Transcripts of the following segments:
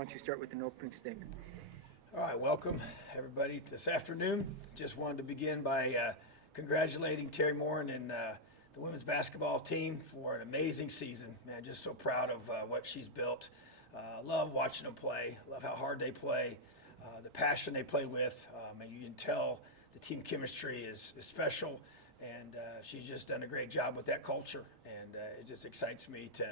why don't you start with an opening statement? All right, welcome everybody this afternoon. Just wanted to begin by congratulating Terry Morin and the women's basketball team for an amazing season. Man, just so proud of what she's built. Love watching them play. Love how hard they play. The passion they play with. And you can tell the team chemistry is special. And she's just done a great job with that culture. And it just excites me to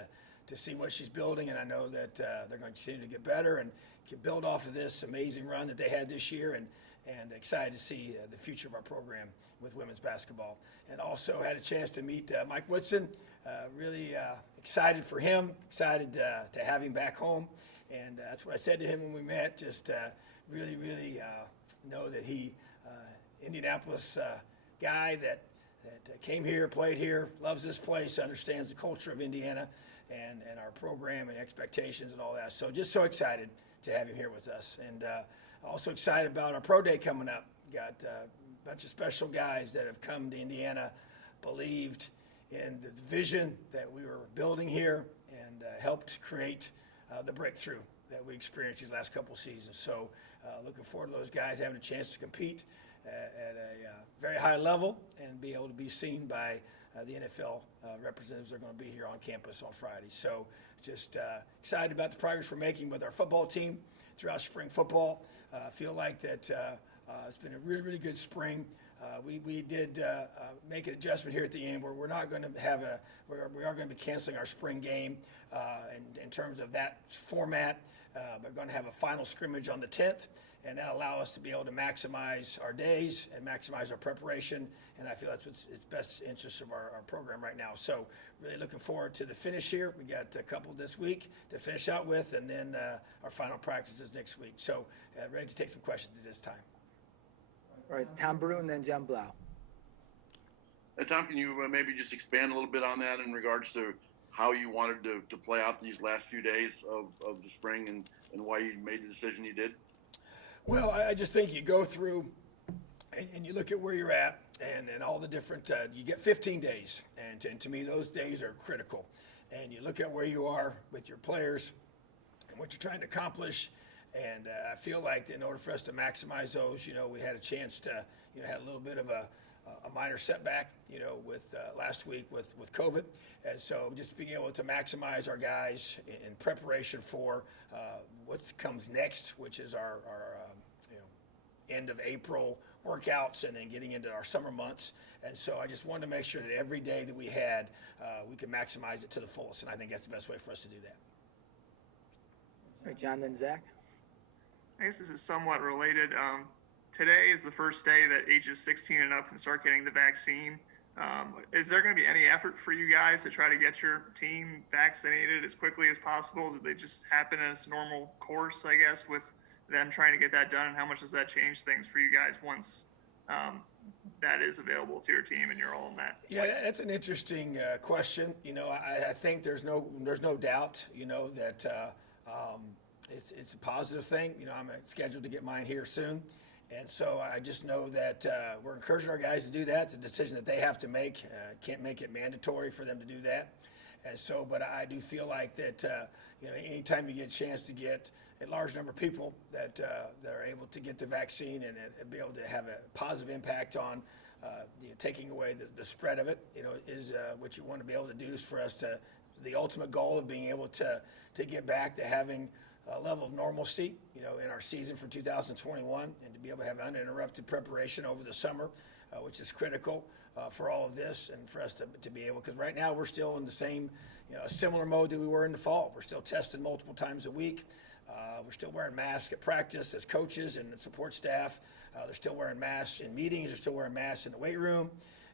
see what she's building, and I know that they're going to continue to get better and can build off of this amazing run that they had this year, and excited to see the future of our program with women's basketball. And also had a chance to meet Mike Woodson. Really excited for him, excited to have him back home, and that's what I said to him when we met. Just really know that he, Indianapolis guy that came here, played here, loves this place, understands the culture of Indiana and our program and expectations and all that. So just so excited to have him here with us. And also excited about our pro day coming up. Got a bunch of special guys that have come to Indiana, believed in the vision that we were building here, and helped create the breakthrough that we experienced these last couple of seasons. So looking forward to those guys having a chance to compete at a very high level and be able to be seen by the NFL representatives that are going to be here on campus on Friday. So just excited about the progress we're making with our football team throughout spring football. Feel like that it's been a really good spring. We did make an adjustment here at the end where we're not going to have we are going to be canceling our spring game in terms of that format. We're going to have a final scrimmage on the 10th, and that'll allow us to be able to maximize our days and maximize our preparation, and I feel that's what's best interest of our program right now. So really looking forward to the finish here. We got a couple this week to finish out with, and then our final practices next week. So ready to take some questions at this time. All right, Tom Brew and then John Blau. Tom, can you maybe just expand a little bit on that in regards to how you wanted to play out these last few days of the spring and why you made the decision you did? Well, I just think you go through and you look at where you're at and all the different, you get 15 days. And to me, those days are critical. And you look at where you are with your players and what you're trying to accomplish. And I feel like in order for us to maximize those, we had a chance to, had a little bit of a minor setback, with last week with COVID. And so just being able to maximize our guys in preparation for what comes next, which is our end of April workouts and then getting into our summer months. And so I just wanted to make sure that every day that we had, we could maximize it to the fullest. And I think that's the best way for us to do that. All right, John, then Zach. I guess this is somewhat related. Today is the first day that ages 16 and up can start getting the vaccine. Is there going to be any effort for you guys to try to get your team vaccinated as quickly as possible? Does they just happen as normal course, I guess, with them trying to get that done? And how much does that change things for you guys once that is available to your team and you're all in that place? Yeah, that's an interesting question. I think there's no doubt, that it's a positive thing. I'm scheduled to get mine here soon. And so I just know that we're encouraging our guys to do that. It's a decision that they have to make. Can't make it mandatory for them to do that. And so, but I do feel like that, anytime you get a chance to get a large number of people that are able to get the vaccine and be able to have a positive impact on taking away the spread of it, is what you want to be able to do is for us to, the ultimate goal of being able to get back to having a level of normalcy, in our season for 2021, and to be able to have uninterrupted preparation over the summer, which is critical for all of this, and for us to be able, because right now we're still in the same, a similar mode that we were in the fall. We're still testing multiple times a week. We're still wearing masks at practice as coaches and support staff. They're still wearing masks in meetings. They're still wearing masks in the weight room.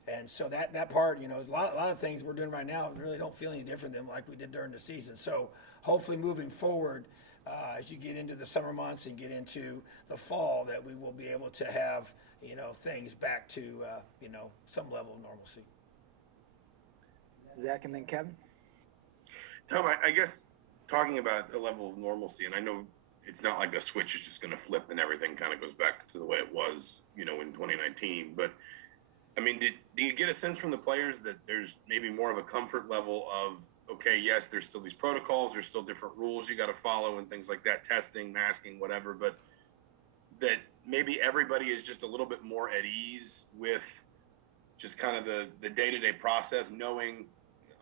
And so that part, a lot of things we're doing right now really don't feel any different than like we did during the season. So hopefully moving forward, as you get into the summer months and get into the fall, that we will be able to have, things back to, some level of normalcy. Zach and then Kevin. Tom, I guess talking about a level of normalcy, and I know it's not like a switch is just going to flip and everything kind of goes back to the way it was, in 2019, but I mean, do you get a sense from the players that there's maybe more of a comfort level of, okay, yes, there's still these protocols, there's still different rules you got to follow and things like that, testing, masking, whatever, but that maybe everybody is just a little bit more at ease with just kind of the day-to-day process, knowing,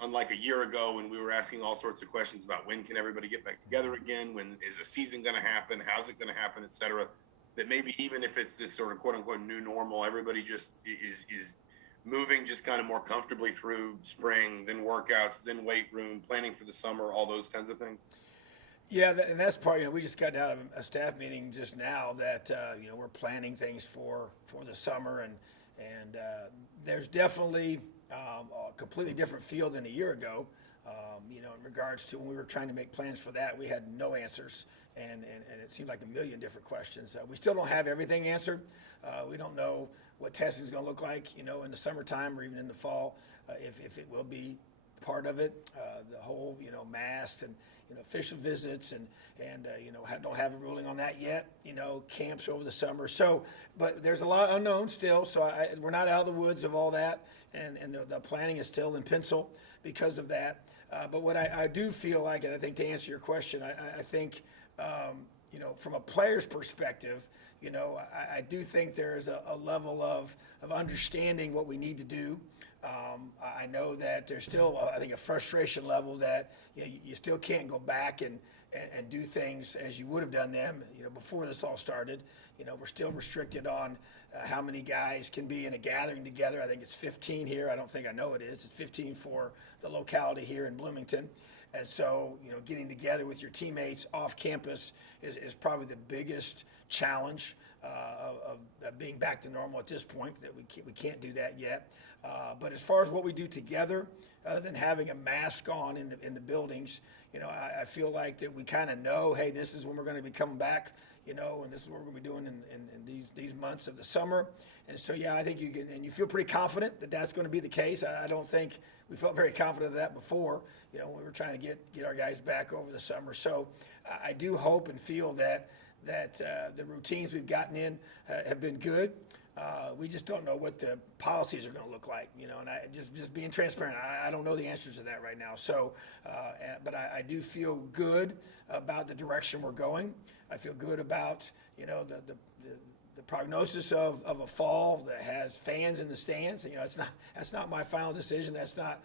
unlike a year ago when we were asking all sorts of questions about when can everybody get back together again, when is a season going to happen, how's it going to happen, et cetera, that maybe even if it's this sort of quote-unquote new normal, everybody just is moving just kind of more comfortably through spring, then workouts, then weight room, planning for the summer, all those kinds of things. Yeah, and that's part. We just got out of a staff meeting just now that we're planning things for the summer, and there's definitely a completely different feel than a year ago. In regards to when we were trying to make plans for that, we had no answers, and it seemed like a million different questions. We still don't have everything answered. We don't know what testing is going to look like, in the summertime or even in the fall, if it will be part of it. The whole, masks and official visits and don't have a ruling on that yet. Camps over the summer. So, but there's a lot of unknowns still. So we're not out of the woods of all that, and the planning is still in pencil because of that. But what I do feel like, and I think to answer your question, I think from a player's perspective, I do think there's a level of understanding what we need to do. I know that there's still, I think, a frustration level that you still can't go back and do things as you would have done them, before this all started. We're still restricted on how many guys can be in a gathering together. I think it's 15 here. I know it is. It's 15 for the locality here in Bloomington. And so, getting together with your teammates off campus is probably the biggest challenge of being back to normal at this point. That we can't do that yet. But as far as what we do together, other than having a mask on in the buildings, I feel like that we kind of know, hey, this is when we're going to be coming back, and this is what we're going to be doing in these months of the summer. And so, yeah, I think you feel pretty confident that that's going to be the case. I don't think we felt very confident of that before, when we were trying to get our guys back over the summer. So I do hope and feel that the routines we've gotten in have been good. We just don't know what the policies are going to look like, and I just being transparent. I don't know the answers to that right now. So, but I do feel good about the direction we're going. I feel good about, the prognosis of a fall that has fans in the stands. That's not my final decision. That's not,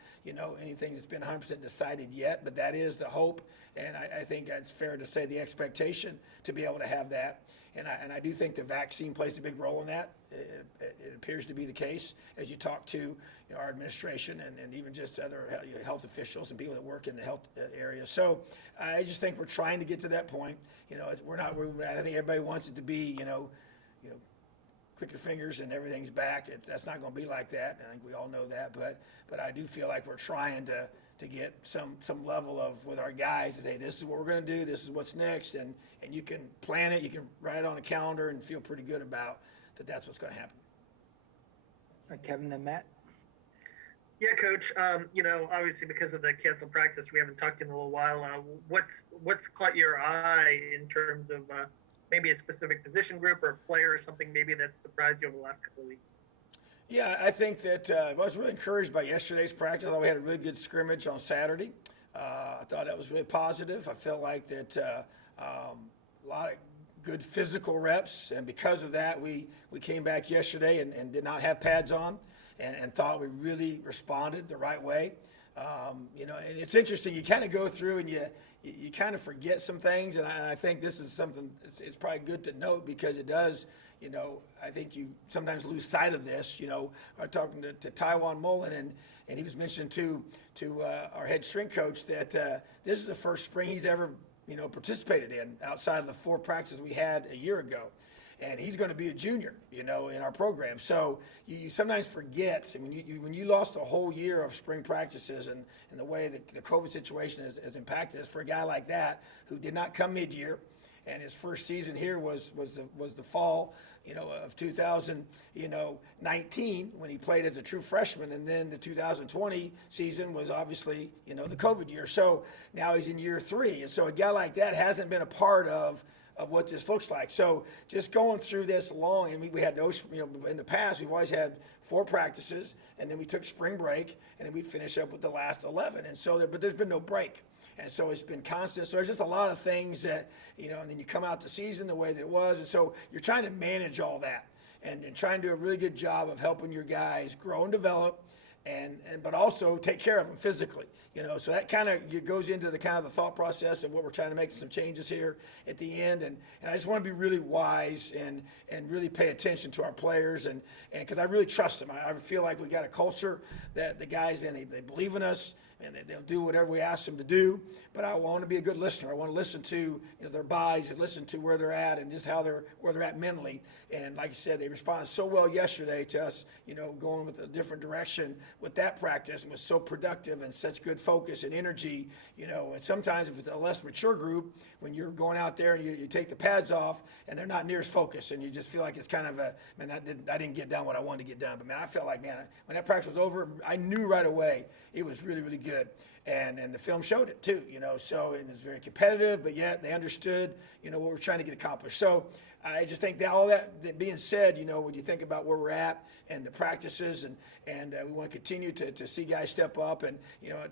anything that's been 100% decided yet, but that is the hope. And I think it's fair to say the expectation to be able to have that. And I do think the vaccine plays a big role in that. It appears to be the case as you talk to our administration and even just other health officials and people that work in the health area. So I just think we're trying to get to that point. I think everybody wants it to be, click your fingers and everything's back. That's not going to be like that. I think we all know that. But I do feel like we're trying to get some level of with our guys to say, this is what we're going to do, this is what's next, and you can plan it, you can write it on a calendar and feel pretty good about that's what's going to happen. All right, Kevin, then Matt. Yeah, Coach. Obviously because of the canceled practice, we haven't talked in a little while. What's caught your eye in terms of maybe a specific position group or a player or something maybe that surprised you over the last couple of weeks? Yeah, I think that I was really encouraged by yesterday's practice. I thought we had a really good scrimmage on Saturday. I thought that was really positive. I felt like that a lot of good physical reps, and because of that, we came back yesterday and did not have pads on, and thought we really responded the right way. And it's interesting. You kind of go through and you kind of forget some things, and I think this is something it's probably good to note because it does. I think you sometimes lose sight of this. I'm talking to Taiwan Mullen, and he was mentioning to our head strength coach that this is the first spring he's ever participated in outside of the 4 practices we had a year ago. And he's going to be a junior, in our program. So you sometimes forget. I mean, when you lost a whole year of spring practices and the way that the COVID situation has impacted us for a guy like that who did not come mid-year, and his first season here was the fall, of 2019 when he played as a true freshman, and then the 2020 season was obviously the COVID year. So now he's in year 3, and so a guy like that hasn't been a part of of what this looks like. So just going through this long, and we had no, in the past, we've always had 4 practices, and then we took spring break, and then we'd finish up with the last 11. And so, but there's been no break. And so it's been constant. So there's just a lot of things that, and then you come out the season the way that it was. And so you're trying to manage all that and trying to do a really good job of helping your guys grow and develop, but also take care of them physically. So that kind of goes into the kind of the thought process of what we're trying to make some changes here at the end. And I just want to be really wise and really pay attention to our players and because I really trust them. I feel like we got a culture that the guys, man, they believe in us. And they'll do whatever we ask them to do. But I want to be a good listener. I want to listen to their bodies and listen to where they're at and just where they're at mentally. And like I said, they responded so well yesterday to us, going with a different direction with that practice and was so productive and such good focus and energy. And sometimes if it's a less mature group, when you're going out there and you take the pads off and they're not near as focused and you just feel like it's kind of I didn't get done what I wanted to get done. But man, I felt like, man, when that practice was over, I knew right away it was really, really good. And the film showed it too, so it was very competitive, but yet they understood, what we're trying to get accomplished. So I just think that all that being said, when you think about where we're at and the practices and we want to continue to see guys step up and,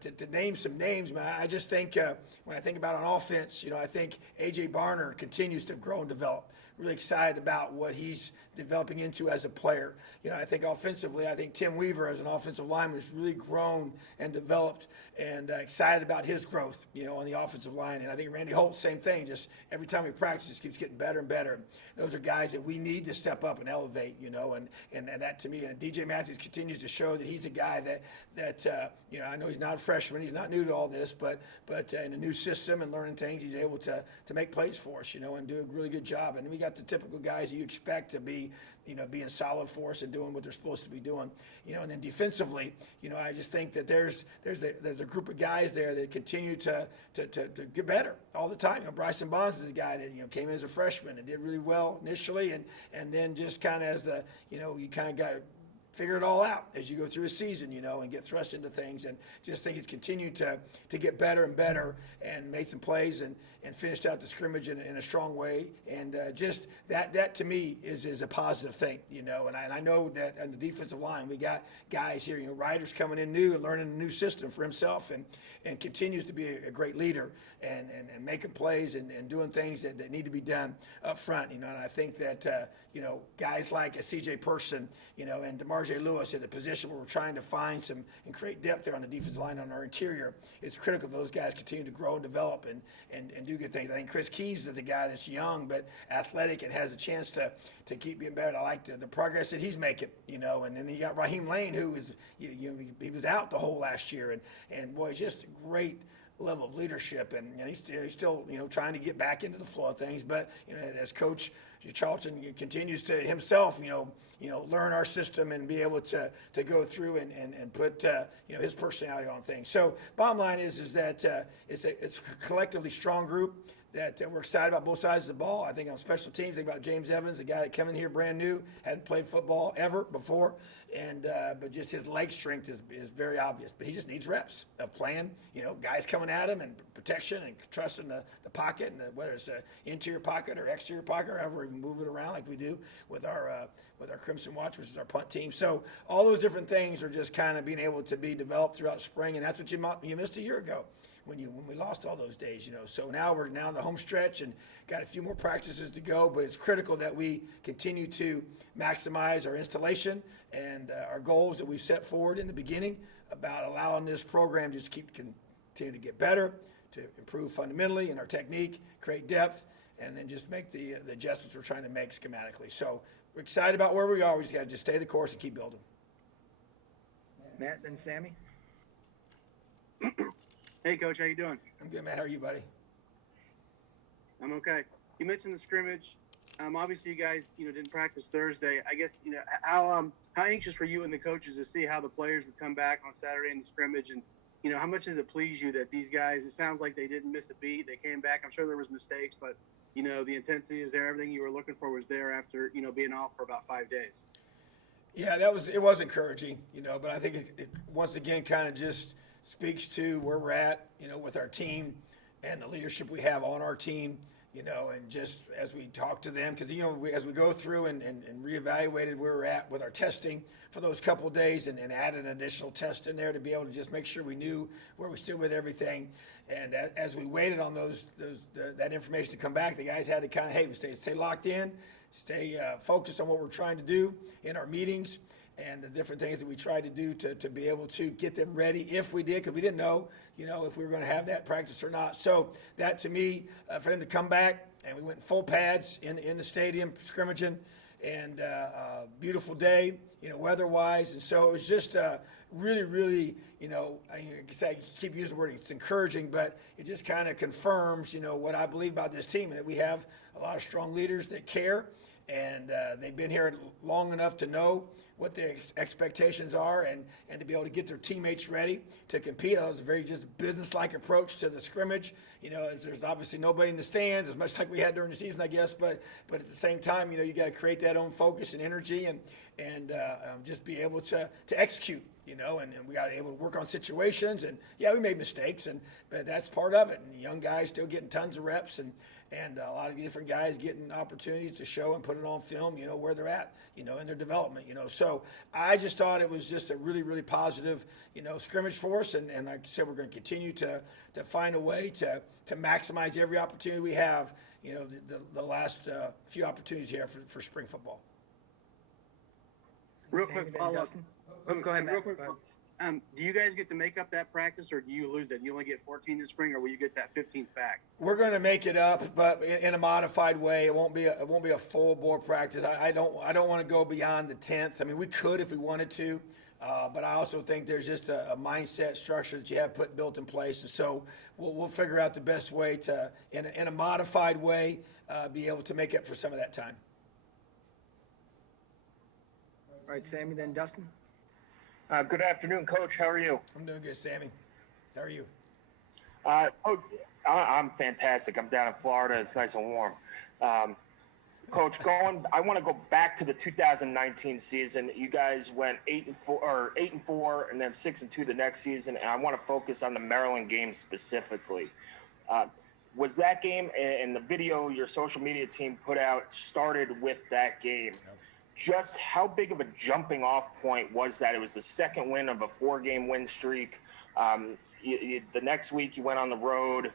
to name some names, man, I just think when I think about on offense, I think A.J. Barner continues to grow and develop. Really excited about what he's developing into as a player. I think offensively, I think Tim Weaver as an offensive lineman has really grown and developed and excited about his growth, on the offensive line. And I think Randy Holt, same thing, just every time we practice, just keeps getting better and better. Those are guys that we need to step up and elevate, and that to me, and DJ Matthews continues to show that he's a guy that I know he's not a freshman, he's not new to all this, but in a new system and learning things, he's able to make plays for us, and do a really good job. And we got the typical guys you expect to be, being solid for us and doing what they're supposed to be doing, and then defensively, I just think that there's a group of guys there that continue to get better all the time. Bryson Bonds is a guy that, came in as a freshman and did really well initially and then just kind of as you kind of got figure it all out as you go through a season, and get thrust into things. And just think he's continued to get better and better and made some plays and finished out the scrimmage in a strong way. And just that to me is a positive thing, and I know that on the defensive line, we got guys here, Ryder's coming in new and learning a new system for himself and continues to be a great leader and making plays and doing things that need to be done up front, and I think that, guys like a C.J. Person, and DeMarge Lewis in the position where we're trying to find and create depth there on the defensive line on our interior, it's critical those guys continue to grow and develop and do good things. I think Chris Keys is a guy that's young but athletic and has a chance to keep being better. I like the progress that he's making, and then you got Raheem Lane, who is, he was out the whole last year and boy, just a great level of leadership, and he's still trying to get back into the flow of things. But as Coach Charlton continues to himself learn our system and be able to go through and put his personality on things. So bottom line is that it's a collectively strong group that we're excited about both sides of the ball. I think on special teams, think about James Evans, the guy that came in here brand new, hadn't played football ever before, but just his leg strength is very obvious. But he just needs reps of playing, guys coming at him and protection and trusting the pocket, and whether it's an interior pocket or exterior pocket, or however we move it around like we do with our Crimson Watch, which is our punt team. So all those different things are just kind of being able to be developed throughout spring, and that's what you missed a year ago when we lost all those days, So now we're in the home stretch and got a few more practices to go, but it's critical that we continue to maximize our installation and our goals that we set forward in the beginning about allowing this program to just continue to get better, to improve fundamentally in our technique, create depth, and then just make the adjustments we're trying to make schematically. So we're excited about where we are. We just got to just stay the course and keep building. Matt, then Sammy. Hey, Coach, how you doing? I'm good, Matt. How are you, buddy? I'm okay. You mentioned the scrimmage. Obviously, you guys, didn't practice Thursday. I guess, how anxious were you and the coaches to see how the players would come back on Saturday in the scrimmage, and how much does it please you that these guys? It sounds like they didn't miss a beat. They came back. I'm sure there was mistakes, but the intensity was there. Everything you were looking for was there after being off for about 5 days. Yeah, it was encouraging, but I think it once again kind of just speaks to where we're at, with our team and the leadership we have on our team. and just as we talk to them, because, as we go through and reevaluated where we're at with our testing for those couple of days and added an additional test in there to be able to just make sure we knew where we stood with everything. And as we waited on that information to come back, the guys had to kind of, hey, we stay locked in, stay focused on what we're trying to do in our meetings and the different things that we tried to do to be able to get them ready if we did, because we didn't know, if we were going to have that practice or not. So that, to me, for them to come back, and we went full pads in the stadium, scrimmaging, and beautiful day, weather-wise. And so it was just really, really, I keep using the word, it's encouraging, but it just kind of confirms, what I believe about this team, that we have a lot of strong leaders that care, and they've been here long enough to know what the expectations are and to be able to get their teammates ready to compete. It was a very just business-like approach to the scrimmage. There's obviously nobody in the stands, as much like we had during the season, I guess, but at the same time, you got to create that own focus and energy and just be able to execute, and we got to be able to work on situations. And yeah, we made mistakes, but that's part of it. And young guys still getting tons of reps and a lot of different guys getting opportunities to show and put it on film, where they're at, in their development, So I just thought it was just a really, really positive, scrimmage for us. And like I said, we're going to continue to find a way to maximize every opportunity we have, the last few opportunities here for spring football. Real Sammy, quick then follow-up. Dustin. Oh, go ahead, Matt. Real quick, Go ahead. do you guys get to make up that practice, or do you lose it? You only get 14 this spring, or will you get that 15th back? We're going to make it up, but in a modified way. It won't be a full bore practice. I don't want to go beyond the 10th. I mean, we could if we wanted to, but I also think there's just a mindset structure that you have built in place, and so we'll figure out the best way to, in a modified way, be able to make up for some of that time. All right, Sammy, then Dustin. Good afternoon, Coach. How are you? I'm doing good, Sammy. How are you? I'm fantastic. I'm down in Florida. It's nice and warm. Coach, I want to go back to the 2019 season. You guys went 8-4, and then 6-2 the next season. And I want to focus on the Maryland game specifically. Was that game, and the video your social media team put out started with that game? Just how big of a jumping off point was that? It was the second win of a 4-game win streak. The next week you went on the road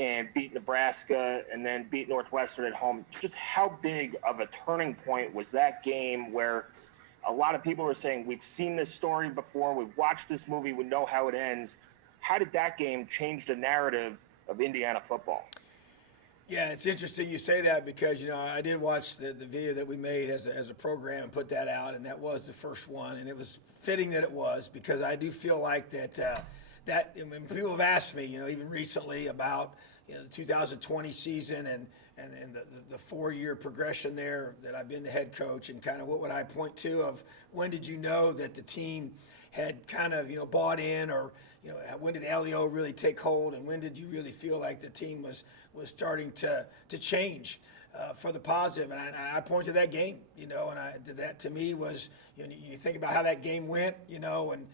and beat Nebraska and then beat Northwestern at home. Just how big of a turning point was that game, where a lot of people were saying, we've seen this story before, we've watched this movie, we know how it ends. How did that game change the narrative of Indiana football? Yeah, it's interesting you say that because, I did watch the video that we made as a program and put that out, and that was the first one, and it was fitting that it was, because I do feel like that when people have asked me, even recently about the 2020 season and the 4-year progression there that I've been the head coach, and kind of what would I point to of when did you know that the team had kind of bought in, or when did LEO really take hold, and when did you really feel like the team was starting to change for the positive? And I point to that game, and that to me was, you think about how that game went, and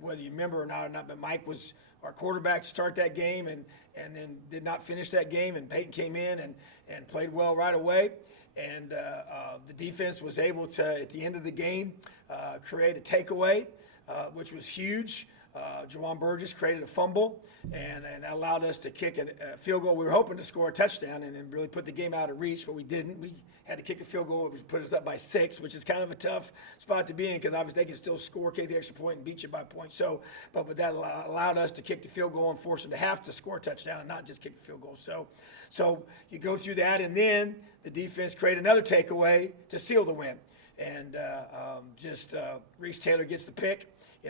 whether you remember or not, but Mike was our quarterback to start that game, and then did not finish that game, and Peyton came in and played well right away. And the defense was able to, at the end of the game, create a takeaway, which was huge. Jawan Burgess created a fumble, and that allowed us to kick a field goal. We were hoping to score a touchdown and really put the game out of reach, but we didn't. We had to kick a field goal, which put us up by 6, which is kind of a tough spot to be in, because obviously they can still score, kick the extra point, and beat you by points. So, but that allowed us to kick the field goal and force them to have to score a touchdown and not just kick the field goal. So you go through that, and then the defense created another takeaway to seal the win. And Reese Taylor gets the pick.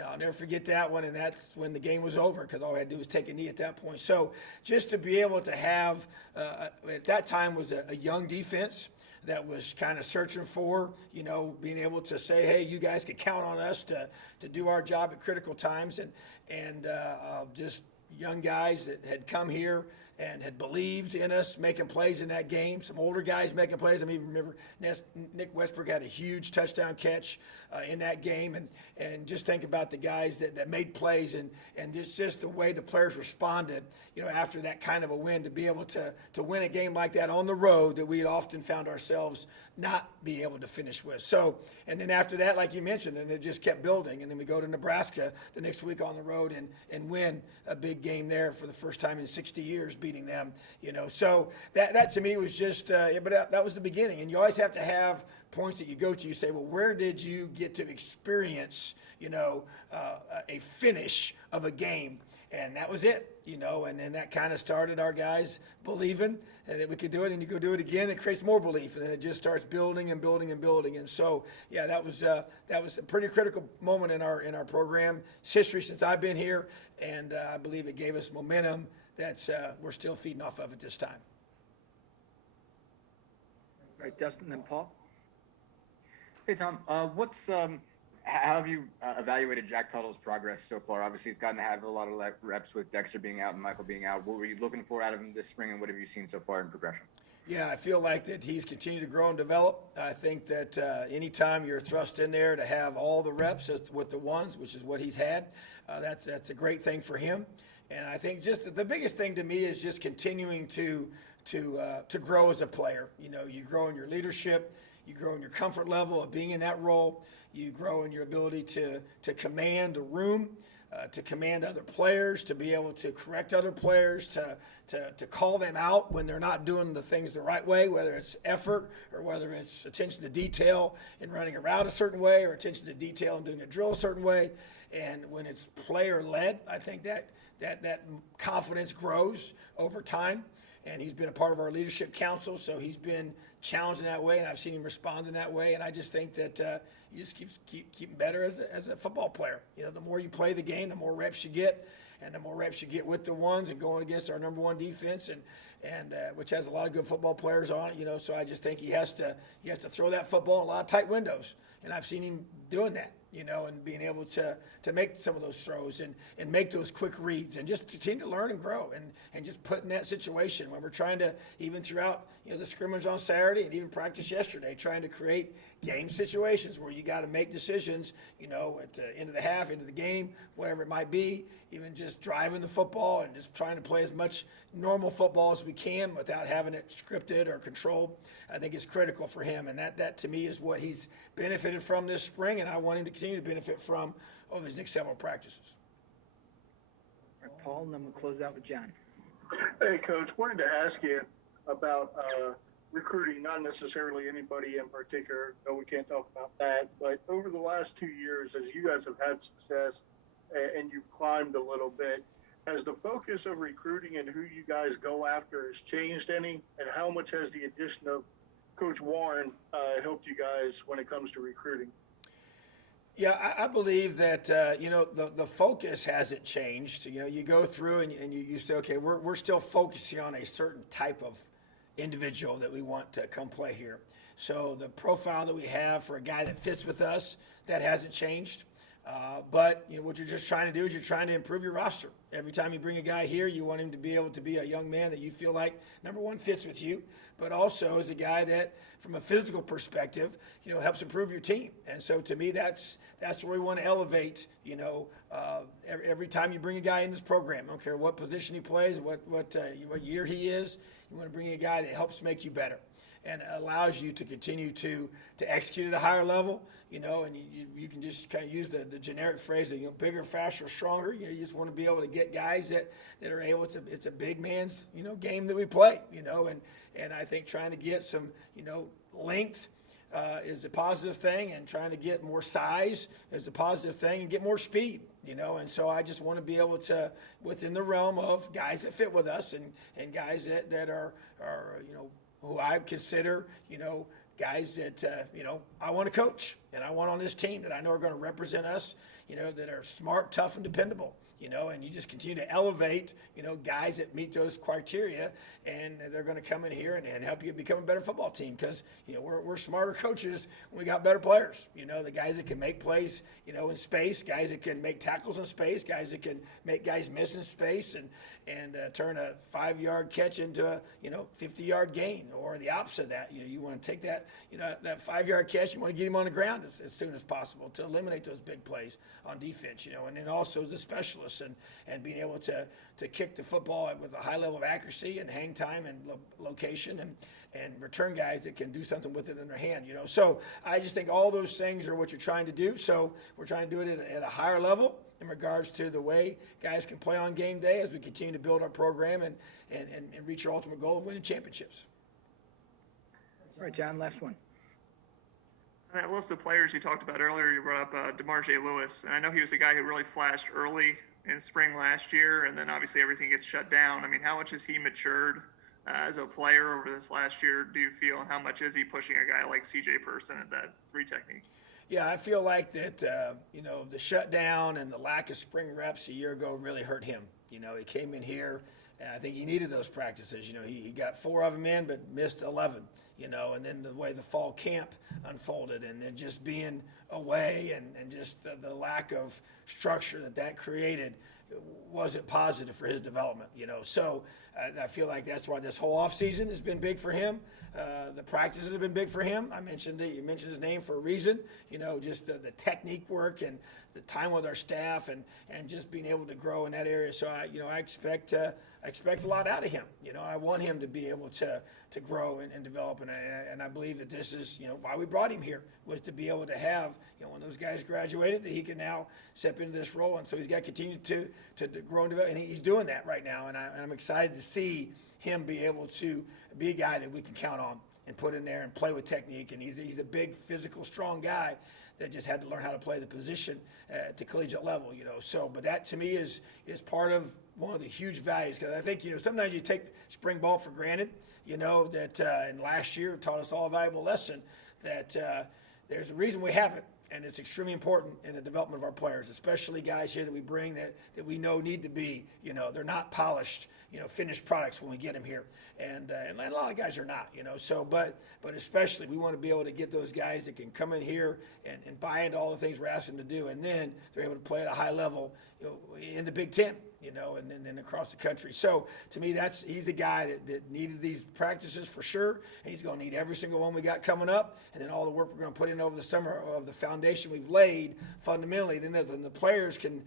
I'll never forget that one, and that's when the game was over, because all we had to do was take a knee at that point. So just to be able to have, at that time, was a young defense that was kind of searching for, being able to say, hey, you guys can count on us to do our job at critical times, and just young guys that had come here and had believed in us making plays in that game. Some older guys making plays. I mean, remember Nick Westbrook had a huge touchdown catch in that game, and just think about the guys that made plays, and just the way the players responded, after that kind of a win, to be able to win a game like that on the road that we had often found ourselves not be able to finish with. So, and then after that, like you mentioned, and it just kept building, and then we go to Nebraska the next week on the road and win a big game there for the first time in 60 years, beating them. So that to me was just, but that was the beginning, and you always have to have points that you go to. You say, well, where did you get to experience, a finish of a game? And that was it, and then that kind of started our guys believing that we could do it, and you go do it again, it creates more belief, and then it just starts building and building and building. And so, yeah, that was a pretty critical moment in our program. It's history since I've been here, and I believe it gave us momentum that's we're still feeding off of at this time. All right, Dustin, then Paul. Hey, Tom, how have you evaluated Jack Tuttle's progress so far? Obviously, he's gotten to have a lot of reps with Dexter being out and Michael being out. What were you looking for out of him this spring, and what have you seen so far in progression? Yeah, I feel like that he's continued to grow and develop. I think that anytime you're thrust in there to have all the reps with the ones, which is what he's had, that's a great thing for him. And I think just the biggest thing to me is just continuing to grow as a player. You grow in your leadership, you grow in your comfort level of being in that role, you grow in your ability to command a room, to command other players, to be able to correct other players, to call them out when they're not doing the things the right way, whether it's effort or whether it's attention to detail in running a route a certain way, or attention to detail in doing a drill a certain way. And when it's player-led, I think that confidence grows over time. And he's been a part of our leadership council, so he's been challenged in that way, and I've seen him respond in that way. And I just think that he just keep better as a football player. The more you play the game, the more reps you get, and the more reps you get with the ones and going against our number one defense, and which has a lot of good football players on it. So I just think he has to throw that football in a lot of tight windows, and I've seen him doing that. And being able to make some of those throws and make those quick reads, and just continue to learn and grow, and just put in that situation when we're trying to, even throughout the scrimmage on Saturday and even practice yesterday, trying to create game situations where you got to make decisions, at the end of the half, into the game, whatever it might be, even just driving the football and just trying to play as much normal football as we can without having it scripted or controlled. I think is critical for him, and that to me is what he's benefited from this spring, and I want him to continue to benefit from over these next several practices. All right, Paul, and then we'll close out with John. Hey, Coach, wanted to ask you about recruiting, not necessarily anybody in particular, though we can't talk about that, but over the last 2 years, as you guys have had success and you've climbed a little bit, has the focus of recruiting and who you guys go after has changed any, and how much has the addition of Coach Warren helped you guys when it comes to recruiting? Yeah, I believe that, the focus hasn't changed. You go through and you say, okay, we're still focusing on a certain type of individual that we want to come play here. So the profile that we have for a guy that fits with us, that hasn't changed. But what you're just trying to do is you're trying to improve your roster. Every time you bring a guy here, you want him to be able to be a young man that you feel like, number one, fits with you, but also is a guy that, from a physical perspective, helps improve your team. And so to me, that's where we want to elevate. Every time you bring a guy in this program, I don't care what position he plays, what year he is, you want to bring a guy that helps make you better and allows you to continue to execute at a higher level, and you can just kind of use the generic phrase of, bigger, faster, stronger. You just want to be able to get guys that are able to, it's a big man's, game that we play, and I think trying to get some, length is a positive thing, and trying to get more size is a positive thing, and get more speed, and so I just want to be able to, within the realm of guys that fit with us and guys that are who I consider, guys that, I want to coach and I want on this team that I know are going to represent us, that are smart, tough, and dependable, and you just continue to elevate, guys that meet those criteria, and they're going to come in here and help you become a better football team because, we're smarter coaches when we got better players. The guys that can make plays, in space, guys that can make tackles in space, guys that can make guys miss in space and turn a 5-yard catch into a, 50-yard gain, or the opposite of that. You want to take that, that 5-yard catch, you want to get him on the ground as soon as possible to eliminate those big plays on defense, and then also the specialists and being able to kick the football with a high level of accuracy and hang time and location and return guys that can do something with it in their hand, So I just think all those things are what you're trying to do. So we're trying to do it at a higher level in regards to the way guys can play on game day as we continue to build our program and reach our ultimate goal of winning championships. All right, John, last one. On that list of players you talked about earlier, you brought up DeMarge Lewis, and I know he was a guy who really flashed early in spring last year, and then obviously everything gets shut down. I mean, how much has he matured as a player over this last year, do you feel, and how much is he pushing a guy like C.J. Person at that 3 technique? Yeah, I feel like that, the shutdown and the lack of spring reps a year ago really hurt him. He came in here, and I think he needed those practices. He got 4 of them in, but missed 11, and then the way the fall camp unfolded, and then just being away and just the lack of structure that created wasn't positive for his development, So I feel like that's why this whole offseason has been big for him. The practices have been big for him. You mentioned his name for a reason, just the technique work and the time with our staff and just being able to grow in that area. So I expect a lot out of him. I want him to be able to grow and develop, and I believe that this is why we brought him here, was to be able to have when those guys graduated, that he can now step into this role, and so he's got to continue to grow and develop, and he's doing that right now, and I'm excited to see him be able to be a guy that we can count on and put in there and play with technique, and he's a big, physical, strong guy that just had to learn how to play the position at the collegiate level, So, but that to me is part of one of the huge values, because I think sometimes you take spring ball for granted, that and last year taught us all a valuable lesson that there's a reason we have it, and it's extremely important in the development of our players, especially guys here that we bring that we know need to be, they're not polished, finished products when we get them here, and a lot of guys are not, So, but especially we want to be able to get those guys that can come in here and buy into all the things we're asking them to do, and then they're able to play at a high level, in the Big Ten, and then across the country. So to me, he's the guy that needed these practices for sure, and he's going to need every single one we got coming up, and then all the work we're going to put in over the summer of the foundation we've laid fundamentally. Then the players can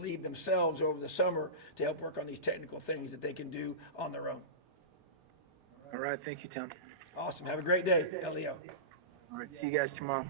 lead themselves over the summer to help work on these technical things that they can do on their own. All right, thank you, Tom. Awesome. Have a great day, Leo. All right, see you guys tomorrow.